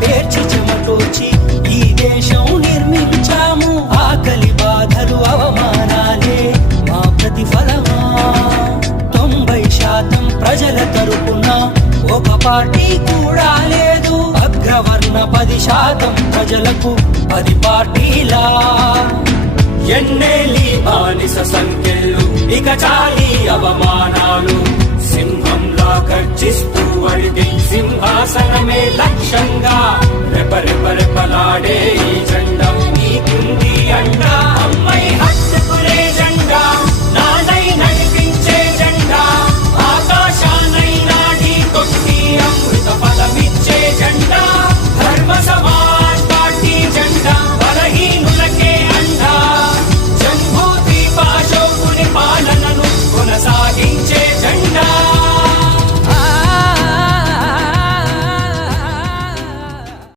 పేర్చి చెమటోచి ఈ దేశం నిర్మించాము. ఆకలి బాధలు అవమానాలే మా ప్రతిఫలమా? 90% ప్రజల తరపున ఒక పార్టీ కూడా లేదు. అగ్రవర్ణ 10% ప్రజలకు 10 పార్టీలా. ఎన్నేలి బానిస సంఖ్యలు ఇక చాలి అవమానాలు. సింహంలా గర్జిస్తూ అడిగి సింహాసనమే లక్ష్యంగా రెపరెపరెపలాడే ఈ జెండా నీకుంది అండ.